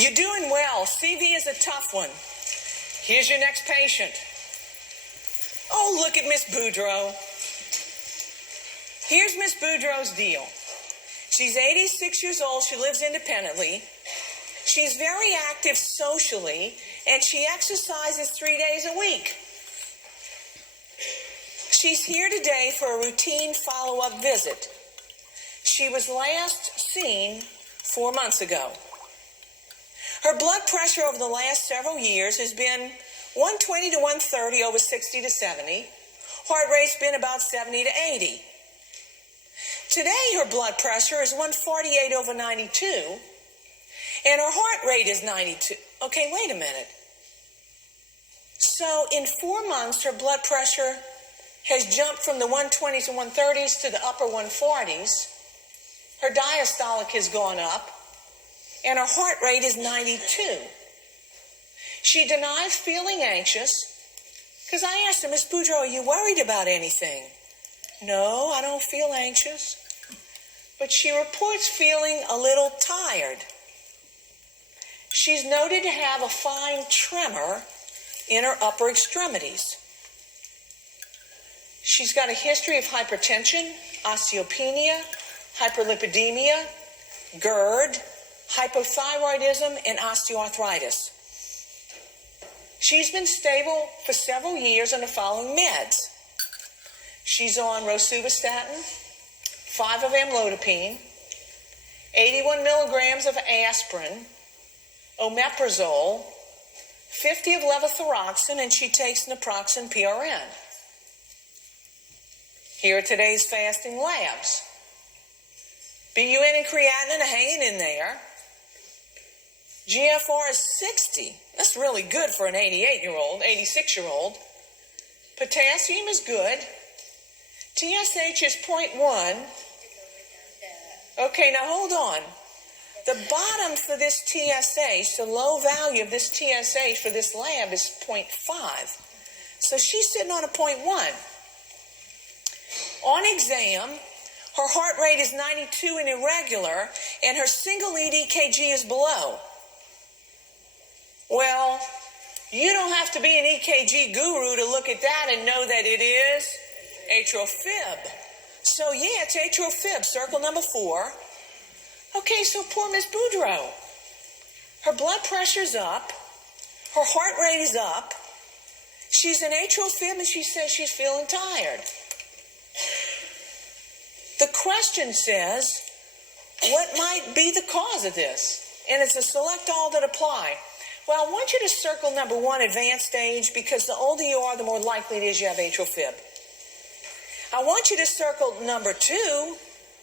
You're doing well. CV is a tough one. Here's your next patient. Oh, look at Miss Boudreau. Here's Miss Boudreau's deal. She's 86 years old. She lives independently. She's very active socially, and she exercises 3 days a week. She's here today for a routine follow-up visit. She was last seen 4 months ago. Her blood pressure over the last several years has been 120 to 130 over 60 to 70. Heart rate's been about 70 to 80. Today, her blood pressure is 148 over 92, and her heart rate is 92. Okay, wait a minute. So in 4 months, her blood pressure has jumped from the 120s and 130s to the upper 140s. Her diastolic has gone up, and her heart rate is 92. She denies feeling anxious, because I asked her, Miss Boudreau, are you worried about anything? No, I don't feel anxious. But she reports feeling a little tired. She's noted to have a fine tremor in her upper extremities. She's got a history of hypertension, osteopenia, hyperlipidemia, GERD, hypothyroidism, and osteoarthritis. She's been stable for several years on the following meds. She's on rosuvastatin, 5 of amlodipine, 81 milligrams of aspirin, omeprazole, 50 of levothyroxine, and she takes naproxen PRN. Here are today's fasting labs. BUN and creatinine are hanging in there. GFR is 60. That's really good for an 88-year-old, 86-year-old. Potassium is good. TSH is 0.1. Okay, now hold on. The bottom for this TSH, the low value of this TSH for this lab is 0.5. So she's sitting on a 0.1. On exam, her heart rate is 92 and irregular, and her single lead EKG is below. Well, you don't have to be an EKG guru to look at that and know that it is atrial fib. So yeah, it's atrial fib, circle number 4. Okay, so poor Miss Boudreau. Her blood pressure's up. Her heart rate is up. She's in atrial fib and she says she's feeling tired. The question says, what might be the cause of this? And it's a select all that apply. Well, I want you to circle number 1, advanced stage, because the older you are, the more likely it is you have atrial fib. I want you to circle number 2,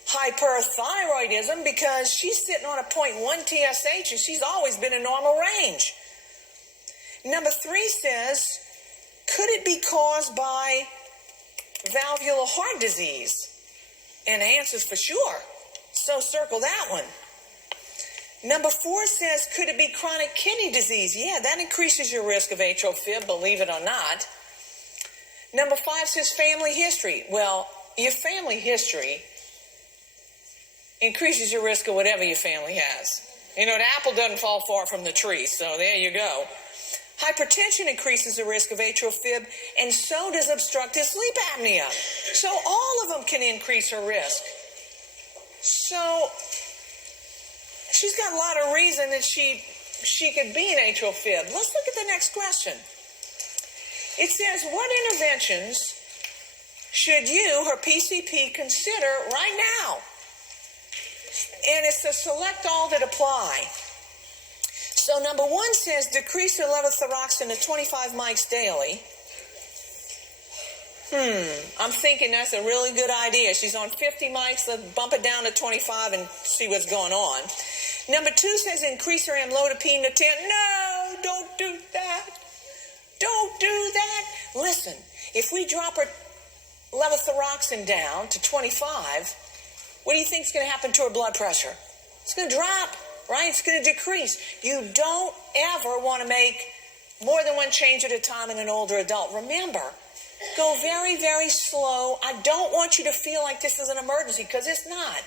hyperthyroidism, because she's sitting on a 0.1 TSH and she's always been in normal range. Number 3 says, could it be caused by valvular heart disease? And the answer's for sure. So circle that one. Number 4 says, could it be chronic kidney disease? Yeah, that increases your risk of atrial fib, believe it or not. Number 5 says family history. Well, your family history increases your risk of whatever your family has. You know, the apple doesn't fall far from the tree, so there you go. Hypertension increases the risk of atrial fib, and so does obstructive sleep apnea. So all of them can increase her risk. So she's got a lot of reason that she could be in atrial fib. Let's look at the next question. It says, what interventions should you, her PCP, consider right now? And it's the select all that apply. So number 1 says decrease her levothyroxine to 25 mics daily. I'm thinking that's a really good idea. She's on 50 mics. Let's bump it down to 25 and see what's going on. Number 2 says increase her amlodipine to 10. No, don't do that. Don't do that. Listen, if we drop her levothyroxine down to 25, what do you think is going to happen to her blood pressure? It's going to drop, right? It's going to decrease. You don't ever want to make more than one change at a time in an older adult. Remember, go very, very slow. I don't want you to feel like this is an emergency, because it's not.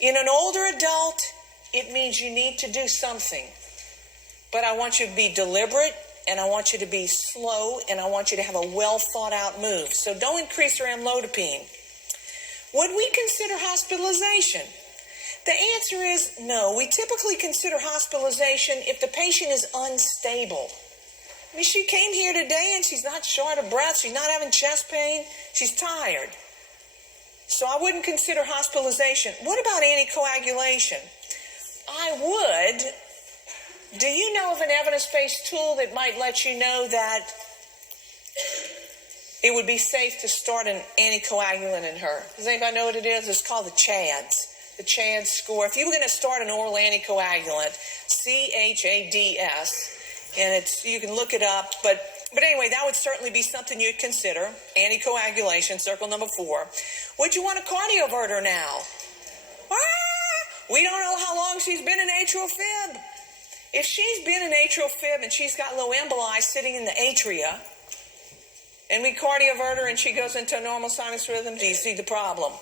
In an older adult, it means you need to do something. But I want you to be deliberate, and I want you to be slow, and I want you to have a well thought out move. So don't increase your amlodipine. Would we consider hospitalization? The answer is no. We typically consider hospitalization if the patient is unstable. I mean, she came here today and she's not short of breath. She's not having chest pain. She's tired. So I wouldn't consider hospitalization. What about anticoagulation? I would. Do you know of an evidence-based tool that might let you know that it would be safe to start an anticoagulant in her? Does anybody know what it is? It's called the CHADS. The CHADS score. If you were going to start an oral anticoagulant, CHADS, and you can look it up, but anyway, that would certainly be something you'd consider. Anticoagulation, circle number 4. Would you want a cardioverter now? We don't know how long she's been in atrial fib. If she's been in atrial fib and she's got low emboli sitting in the atria, and we cardiovert her and she goes into a normal sinus rhythm, do you see the problem?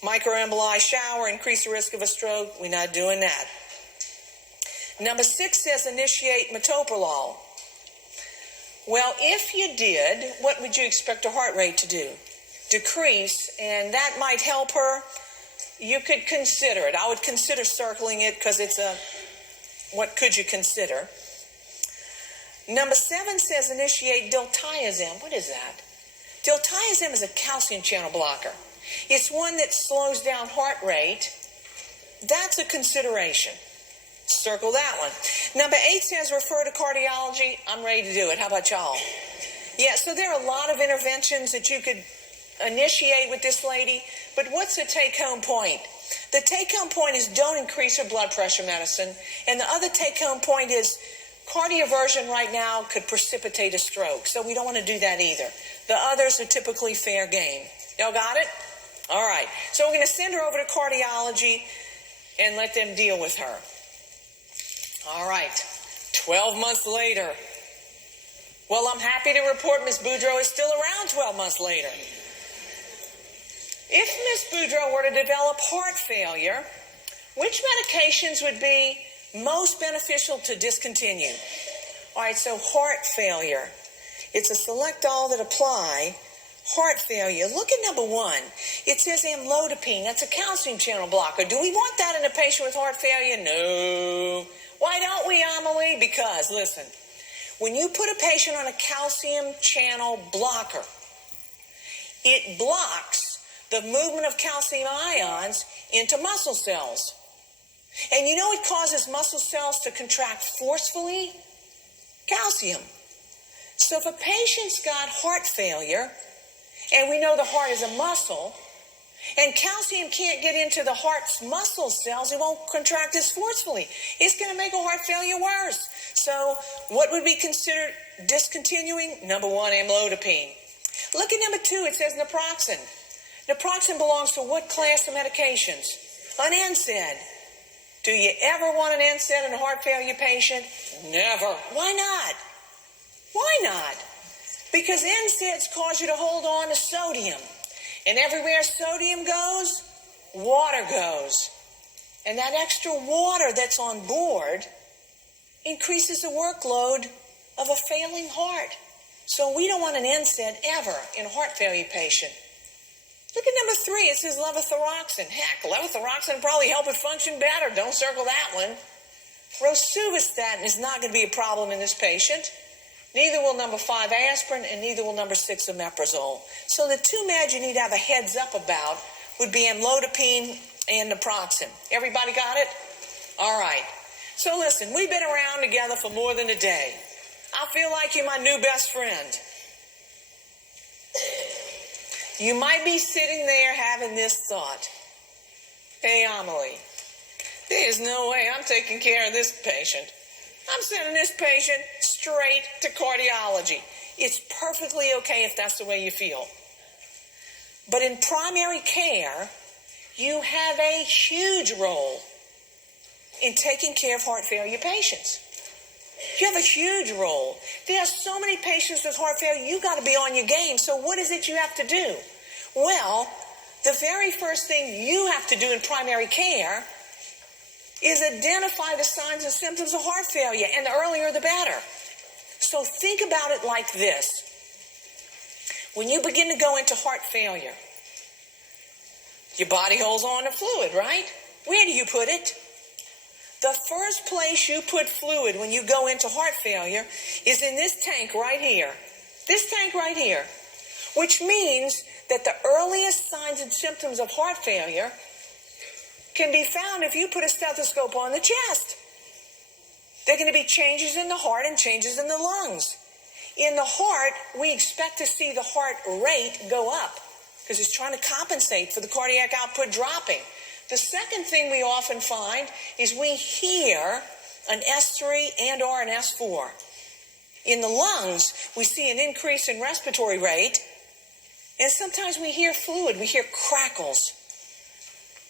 Microemboli, shower, increase the risk of a stroke. We're not doing that. Number 6 says initiate metoprolol. Well, if you did, what would you expect her heart rate to do? Decrease, and that might help her. You could consider it. I would consider circling it because it's what could you consider? Number 7 says initiate diltiazem. What is that? Diltiazem is a calcium channel blocker. It's one that slows down heart rate. That's a consideration. Circle that one. Number 8 says refer to cardiology. I'm ready to do it. How about y'all? Yeah, so there are a lot of interventions that you could initiate with this lady, but what's the take-home point? The take-home point is don't increase her blood pressure medicine, and the other take-home point is cardioversion right now could precipitate a stroke, so we don't want to do that either. The others are typically fair game. Y'all got it? All right. So we're going to send her over to cardiology and let them deal with her. All right. 12 months later. Well, I'm happy to report Miss Boudreau is still around 12 months later. If Miss Boudreau were to develop heart failure, which medications would be most beneficial to discontinue? All right, so heart failure. It's a select all that apply. Heart failure. Look at number 1. It says amlodipine. That's a calcium channel blocker. Do we want that in a patient with heart failure? No. Why don't we, Amelie? Because, listen, when you put a patient on a calcium channel blocker, it blocks the movement of calcium ions into muscle cells. And you know it causes muscle cells to contract forcefully? Calcium. So if a patient's got heart failure, and we know the heart is a muscle, and calcium can't get into the heart's muscle cells, it won't contract as forcefully. It's going to make a heart failure worse. So what would be considered discontinuing? Number 1, amlodipine. Look at number 2. It says naproxen. Naproxen belongs to what class of medications? An NSAID. Do you ever want an NSAID in a heart failure patient? Never. Why not? Why not? Because NSAIDs cause you to hold on to sodium. And everywhere sodium goes, water goes. And that extra water that's on board increases the workload of a failing heart. So we don't want an NSAID ever in a heart failure patient. Look at number 3. It says levothyroxine. Heck, levothyroxine will probably help it function better. Don't circle that one. Rosuvastatin is not going to be a problem in this patient. Neither will number 5 aspirin, and neither will number 6 omeprazole. So the 2 meds you need to have a heads up about would be amlodipine and naproxen. Everybody got it? All right. So listen, we've been around together for more than a day. I feel like you're my new best friend. You might be sitting there having this thought. Hey, Amelie, there's no way I'm taking care of this patient. I'm sending this patient straight to cardiology. It's perfectly okay if that's the way you feel. But in primary care, you have a huge role in taking care of heart failure patients. You have a huge role. There are so many patients with heart failure, you got to be on your game. So what is it you have to do? Well, the very first thing you have to do in primary care is identify the signs and symptoms of heart failure, and the earlier the better. So think about it like this. When you begin to go into heart failure, your body holds on to fluid, right? Where do you put it? The first place you put fluid when you go into heart failure is in this tank right here. This tank right here. Which means that the earliest signs and symptoms of heart failure can be found if you put a stethoscope on the chest. There are going to be changes in the heart and changes in the lungs. In the heart, we expect to see the heart rate go up because it's trying to compensate for the cardiac output dropping. The second thing we often find is we hear an S3 and or an S4. In the lungs, we see an increase in respiratory rate, and sometimes we hear fluid, we hear crackles.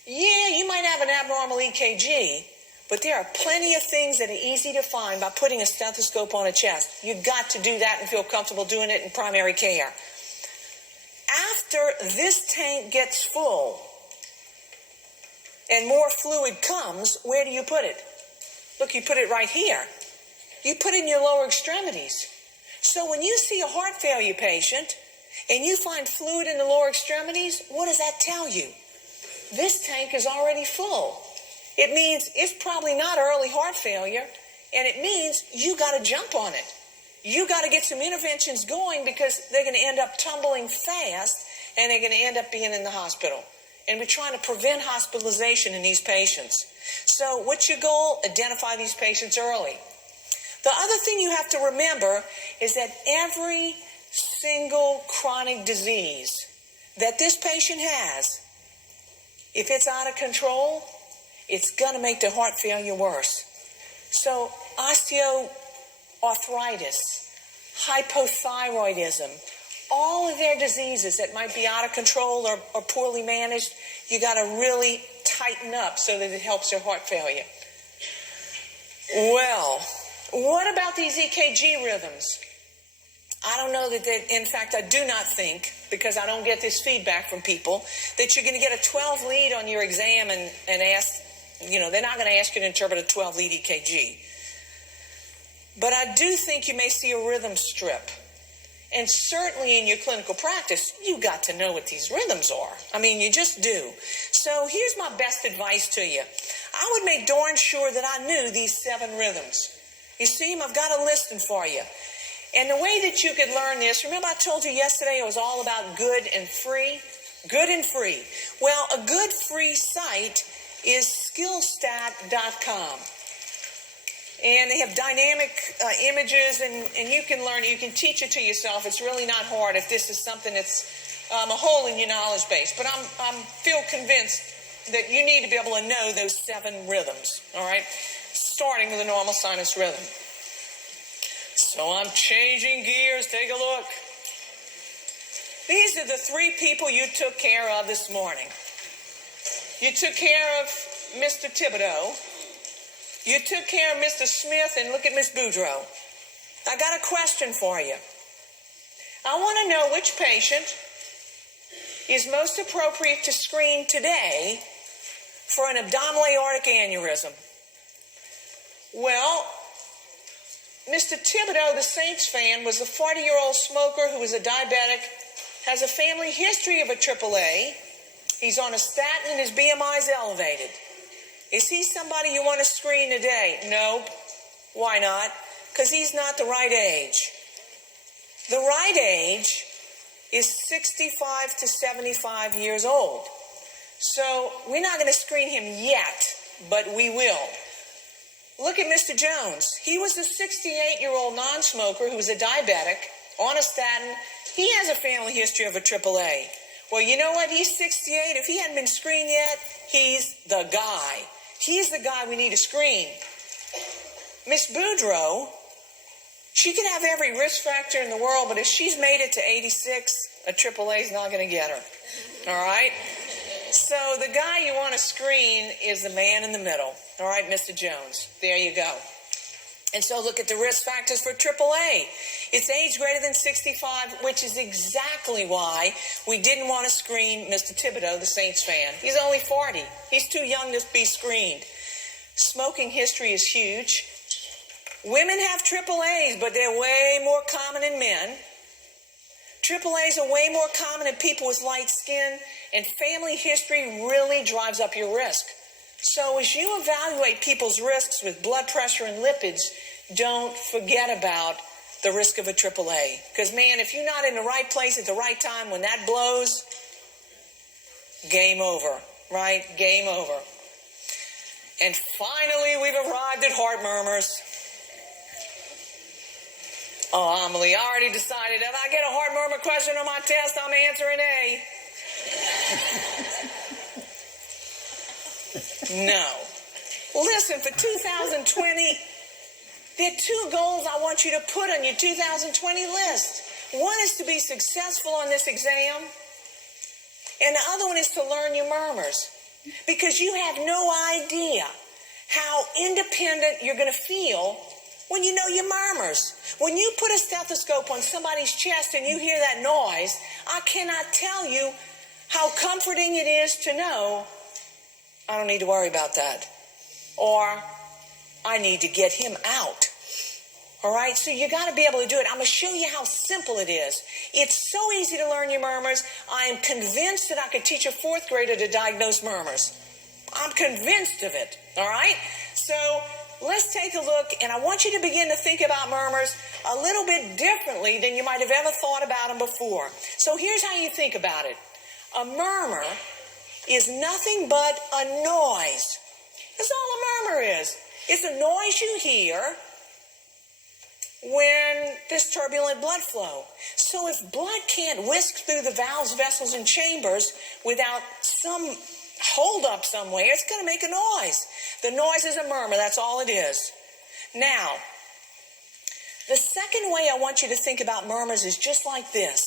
Yeah, you might have an abnormal EKG, but there are plenty of things that are easy to find by putting a stethoscope on a chest. You've got to do that and feel comfortable doing it in primary care. After this tank gets full and more fluid comes, where do you put it? Look, you put it right here. You put it in your lower extremities. So when you see a heart failure patient and you find fluid in the lower extremities, what does that tell you? This tank is already full. It means it's probably not early heart failure, and it means you got to jump on it. You got to get some interventions going because they're going to end up tumbling fast and they're going to end up being in the hospital. And we're trying to prevent hospitalization in these patients. So what's your goal? Identify these patients early. The other thing you have to remember is that every single chronic disease that this patient has, if it's out of control, it's going to make the heart failure worse. So osteoarthritis, hypothyroidism, all of their diseases that might be out of control or poorly managed, you got to really tighten up so that it helps their heart failure. Well, what about these EKG rhythms? I don't know in fact, I do not think, because I don't get this feedback from people, that you're going to get a 12 lead on your exam and ask, they're not going to ask you to interpret a 12 lead EKG. But I do think you may see a rhythm strip. And certainly in your clinical practice, you got to know what these rhythms are. I mean, you just do. So here's my best advice to you. I would make darn sure that I knew these 7 rhythms. You see them? I've got a listing for you. And the way that you could learn this, remember I told you yesterday it was all about good and free? Good and free. Well, a good free site is skillstat.com. And they have dynamic images, and you can learn it. You can teach it to yourself. It's really not hard if this is something that's a hole in your knowledge base. But I feel convinced that you need to be able to know those 7 rhythms, all right? Starting with a normal sinus rhythm. So I'm changing gears. Take a look. These are the 3 people you took care of this morning. You took care of Mr. Thibodeau. You took care of Mr. Smith, and look at Miss Boudreau. I got a question for you. I want to know which patient is most appropriate to screen today for an abdominal aortic aneurysm. Well, Mr. Thibodeau, the Saints fan, was a 40-year-old smoker who was a diabetic, has a family history of a AAA. He's on a statin and his BMI is elevated. Is he somebody you want to screen today? No. Why not? Because he's not the right age. The right age is 65 to 75 years old. So we're not going to screen him yet, but we will. Look at Mr. Jones. He was a 68-year-old non-smoker who was a diabetic on a statin. He has a family history of a AAA. Well, you know what? He's 68. If he hadn't been screened yet, he's the guy. He's the guy we need to screen. Miss Boudreau, she could have every risk factor in the world, but if she's made it to 86, a AAA is not going to get her. All right? So the guy you want to screen is the man in the middle. All right, Mr. Jones. There you go. And so look at the risk factors for AAA. It's age greater than 65, which is exactly why we didn't want to screen Mr. Thibodeau, the Saints fan. He's only 40. He's too young to be screened. Smoking history is huge. Women have AAAs, but they're way more common in men. AAAs are way more common in people with light skin, and family history really drives up your risk. So as you evaluate people's risks with blood pressure and lipids, don't forget about the risk of a AAA. Because, man, if you're not in the right place at the right time when that blows, game over, right? Game over. And finally, we've arrived at heart murmurs. Oh, Amelie, I already decided if I get a heart murmur question on my test, I'm answering A. No. Listen, for 2020, there are two goals I want you to put on your 2020 list. One is to be successful on this exam, and the other one is to learn your murmurs. Because you have no idea how independent you're going to feel when you know your murmurs. When you put a stethoscope on somebody's chest and you hear that noise, I cannot tell you how comforting it is to know I don't need to worry about that. Or I need to get him out. All right? So you got to be able to do it. I'm going to show you how simple it is. It's so easy to learn your murmurs. I am convinced that I could teach a fourth grader to diagnose murmurs. I'm convinced of it. All right? So let's take a look, and I want you to begin to think about murmurs a little bit differently than you might have ever thought about them before. So here's how you think about it. A murmur is nothing but a noise. That's all a murmur is. It's a noise you hear when there's turbulent blood flow. So if blood can't whisk through the valves, vessels, and chambers without some hold up somewhere, it's going to make a noise. The noise is a murmur. That's all it is. Now, the second way I want you to think about murmurs is just like this.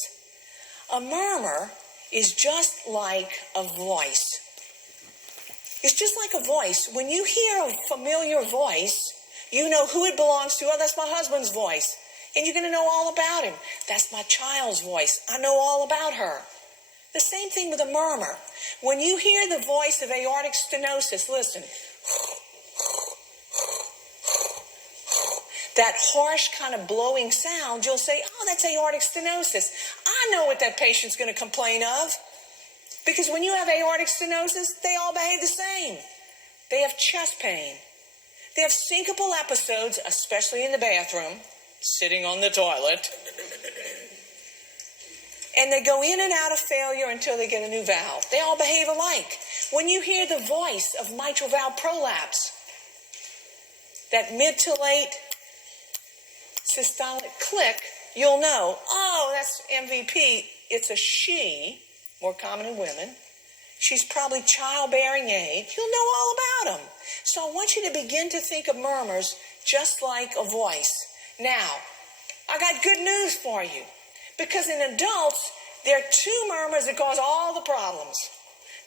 A murmur is just like a voice. It's just like a voice. When you hear a familiar voice, you know who it belongs to. Oh, that's my husband's voice. And you're going to know all about him. That's my child's voice. I know all about her. The same thing with a murmur. When you hear the voice of aortic stenosis, listen. That harsh kind of blowing sound, you'll say, oh, that's aortic stenosis. I know what that patient's going to complain of. Because when you have aortic stenosis, they all behave the same. They have chest pain. They have syncopal episodes, especially in the bathroom, sitting on the toilet. And they go in and out of failure until they get a new valve. They all behave alike. When you hear the voice of mitral valve prolapse, that mid to late systolic click, you'll know, oh, that's MVP. It's a she, more common in women. She's probably childbearing age. You'll know all about them. So I want you to begin to think of murmurs just like a voice. Now, I got good news for you. Because in adults, there are two murmurs that cause all the problems.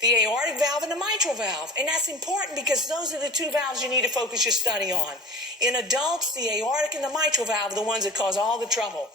The aortic valve and the mitral valve. And that's important because those are the two valves you need to focus your study on. In adults, the aortic and the mitral valve are the ones that cause all the trouble.